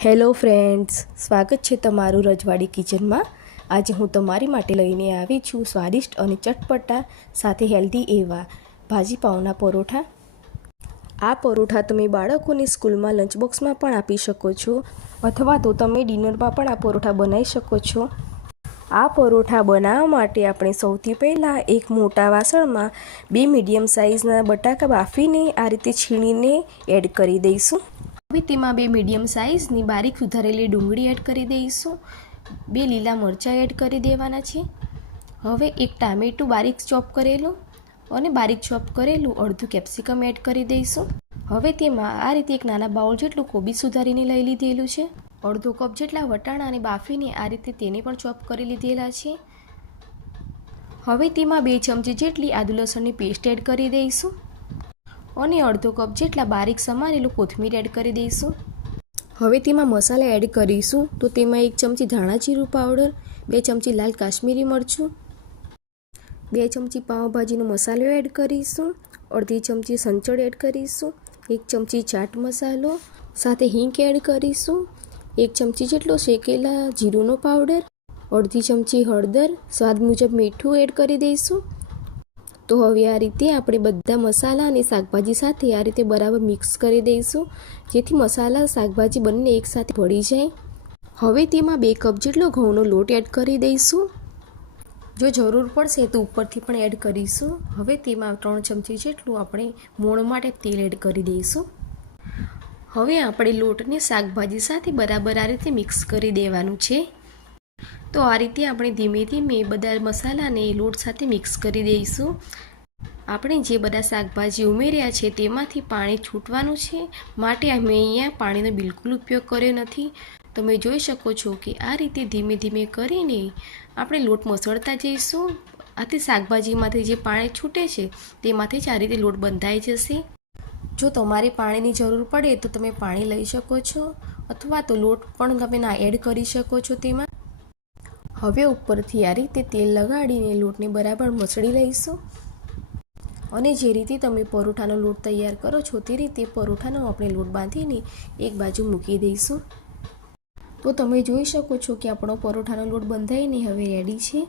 Hello friends, સ્વાગત છે તમારું રજવાડી કિચનમાં। આજે હું તમારી માટે લઈને આવી છું સ્વાદિષ્ટ અને ચટપટા સાથે હેલ્ધી એવા ભાજીપાવના પરોઠા। આ પરોઠા તમે બાળકોને સ્કૂલમાં લંચ બોક્સમાં પણ આપી શકો છો અથવા તો તમે ડિનરમાં પણ આ પરોઠા બનાવી શકો છો। આ પરોઠા બનાવવા માટે આપણે સૌથી પહેલાં એક મોટા વાસણમાં 2 મીડિયમ સાઇઝના બટાકા બાફીને આ રીતે છીણીને એડ કરી દઈશું। હવે તેમાં 2 મીડિયમ સાઇઝની બારીક સુધારેલી ડુંગળી એડ કરી દઈશું। 2 લીલા મરચાં એડ કરી દેવાના છે। હવે એક ટામેટું બારીક ચોપ કરેલું અને બારીક ચોપ કરેલું અડધું કેપ્સિકમ એડ કરી દઈશું। હવે તેમાં આ રીતે એક નાના બાઉલ જેટલું કોબી સુધારીને લઈ લીધેલું છે। અડધો કપ જેટલા વટાણાને બાફીને આ રીતે તેને પણ ચોપ કરી લીધેલા છે। હવે તેમાં 2 ચમચી જેટલી આદુ લસણની પેસ્ટ એડ કરી દઈશું અને અડધો કપ જેટલા બારીક સમારેલું કોથમીર એડ કરી દઈશું। હવે તેમાં મસાલા એડ કરીશું તો તેમાં 1 ચમચી ધાણા જીરું પાવડર, 2 ચમચી લાલ કાશ્મીરી મરચું, 2 ચમચી પાવભાજીનો મસાલો એડ કરીશું, અડધી ચમચી સંચળ એડ કરીશું, 1 ચમચી ચાટ મસાલો, સાથે હિંગ એડ કરીશું, 1 ચમચી જેટલો શેકેલા જીરુંનો પાવડર, અડધી ચમચી હળદર, સ્વાદ મુજબ મીઠું એડ કરી દઈશું। તો હવે આ રીતે આપણે બધા મસાલા અને શાકભાજી સાથે આ રીતે બરાબર મિક્સ કરી દઈશું જેથી મસાલા શાકભાજી બંને એકસાથે ભળી જાય। હવે તેમાં 2 કપ જેટલો ઘઉંનો લોટ એડ કરી દઈશું। જો જરૂર પડશે તો ઉપરથી પણ એડ કરીશું। હવે તેમાં 3 ચમચી જેટલું આપણે મોણ માટે તેલ એડ કરી દઈશું। હવે આપણે લોટને શાકભાજી સાથે બરાબર આ રીતે મિક્સ કરી દેવાનું છે। તો આ રીતે આપણે ધીમે ધીમે બધા મસાલાને લોટ સાથે મિક્સ કરી દઈશું। આપણે જે બધા શાકભાજી ઉમેર્યા છે તેમાંથી પાણી છૂટવાનું છે, માટે અમે અહીંયા પાણીનો બિલકુલ ઉપયોગ કર્યો નથી। તમે જોઈ શકો છો કે આ રીતે ધીમે ધીમે કરીને આપણે લોટ મસળતા જઈશું। આથી શાકભાજીમાંથી જે પાણી છૂટે છે તેમાંથી જ આ રીતે લોટ બંધાઈ જશે। જો તમારે પાણીની જરૂર પડે તો તમે પાણી લઈ શકો છો અથવા તો લોટ પણ તમે ના એડ કરી શકો છો તેમાં। હવે ઉપરથી આ રીતે તેલ લગાડીને લોટને બરાબર મસળી લઈશું અને જે રીતે તમે પરોઠાનો લોટ તૈયાર કરો છો તે રીતે પરોઠાનો આપણે લોટ બાંધીને એક બાજુ મૂકી દઈશું। તો તમે જોઈ શકો છો કે આપણો પરોઠાનો લોટ બંધાઈને હવે રેડી છે।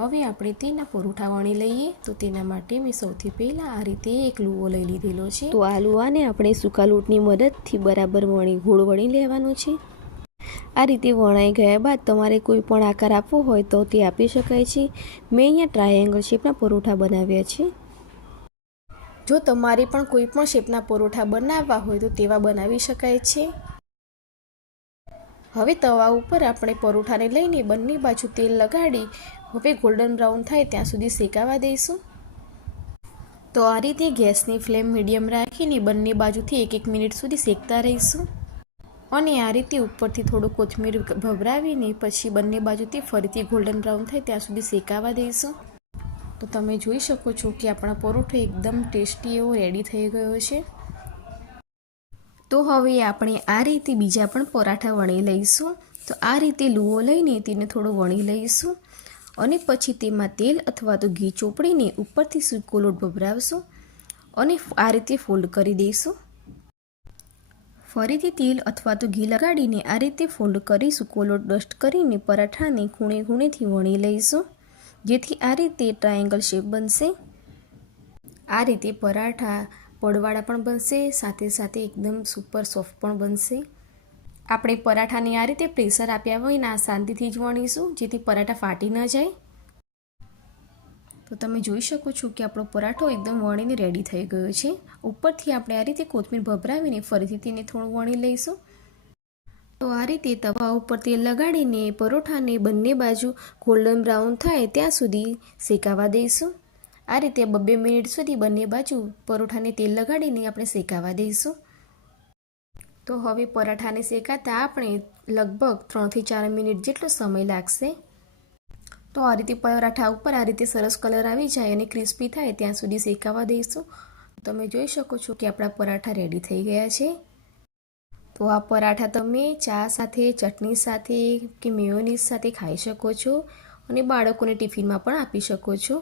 હવે આપણે તેના પરોઠા વણી લઈએ। તો તેના માટે મેં સૌથી પહેલાં આ રીતે એક લુવો લઈ લીધેલો છે। તો આ લુવાને આપણે સૂકા લોટની મદદથી બરાબર ગોળ વણી લેવાનો છે। આ રીતે વણાઈ ગયા બાદ તમારે કોઈ પણ આકાર આપવો હોય તો તે આપી શકાય છે। મેં અહીંયા ટ્રાયેંગલ શેપના પરોઠા બનાવ્યા છે। જો તમારે પણ કોઈ પણ શેપના પરોઠા બનાવવા હોય તો તેવા બનાવી શકાય છે। હવે તવા ઉપર આપણે પરોઠાને લઈને બંને બાજુ તેલ લગાડી હવે ગોલ્ડન બ્રાઉન થાય ત્યાં સુધી શેકાવા દઈશું। તો આ રીતે ગેસની ફ્લેમ મીડિયમ રાખીને બંને બાજુથી 1-1 મિનિટ સુધી શેકતા રહીશું અને આ રીતે ઉપરથી થોડું કોથમીર ભભરાવીને પછી બંને બાજુથી ફરીથી ગોલ્ડન બ્રાઉન થાય ત્યાં સુધી શેકાવા દઈશું। તો તમે જોઈ શકો છો કે આપણા પરોઠો એકદમ ટેસ્ટી એવો રેડી થઈ ગયો છે। તો હવે આપણે આ રીતે બીજા પણ પરાઠા વણી લઈશું। તો આ રીતે લુવો લઈને તેને થોડો વણી લઈશું અને પછી તેમાં તેલ અથવા તો ઘી ચોપડીને ઉપરથી સૂકો લોટ ભભરાવશું અને આ રીતે ફોલ્ડ કરી દઈશું। ફરીથી તેલ અથવા તો ઘી લગાડીને આ રીતે ફોલ્ડ કરી સૂકો લોટ ડસ્ટ કરીને પરાઠાને ખૂણે ખૂણેથી વણી લઈશું જેથી આ રીતે ટ્રાયેંગલ શેપ બનશે। આ રીતે પરાઠા પડવાળા પણ બનશે, સાથે સાથે એકદમ સુપર સોફ્ટ પણ બનશે। આપણે પરાઠાને આ રીતે પ્રેશર આપ્યા વિના શાંતિથી જ વણીશું જેથી પરાઠા ફાટી ન જાય। તો તમે જોઈ શકો છો કે આપણો પરાઠો એકદમ વણીને રેડી થઈ ગયો છે। ઉપરથી આપણે આ રીતે કોથમીર ભભરાવીને ફરીથી તેને થોડું વણી લઈશું। તો આ રીતે તવા ઉપર તેલ લગાડીને પરોઠાને બંને બાજુ ગોલ્ડન બ્રાઉન થાય ત્યાં સુધી શેકાવા દઈશું। આ રીતે 2 મિનિટ સુધી બંને બાજુ પરોઠાને તેલ લગાડીને આપણે શેકાવા દઈશું। તો હવે પરાઠાને શેકાતા આપણે લગભગ 3 થી 4 મિનિટ જેટલો સમય લાગશે। તો આ રીતે પરાઠા ઉપર આ રીતે સરસ કલર આવી જાય અને ક્રિસ્પી થાય ત્યાં સુધી શેકાવા દઈશું। તમે જોઈ શકો છો કે આપણા પરાઠા રેડી થઈ ગયા છે। તો આ પરાઠા તમે ચા સાથે, ચટણી સાથે કે મેયોનીઝ સાથે ખાઈ શકો છો અને બાળકોને ટિફિનમાં પણ આપી શકો છો।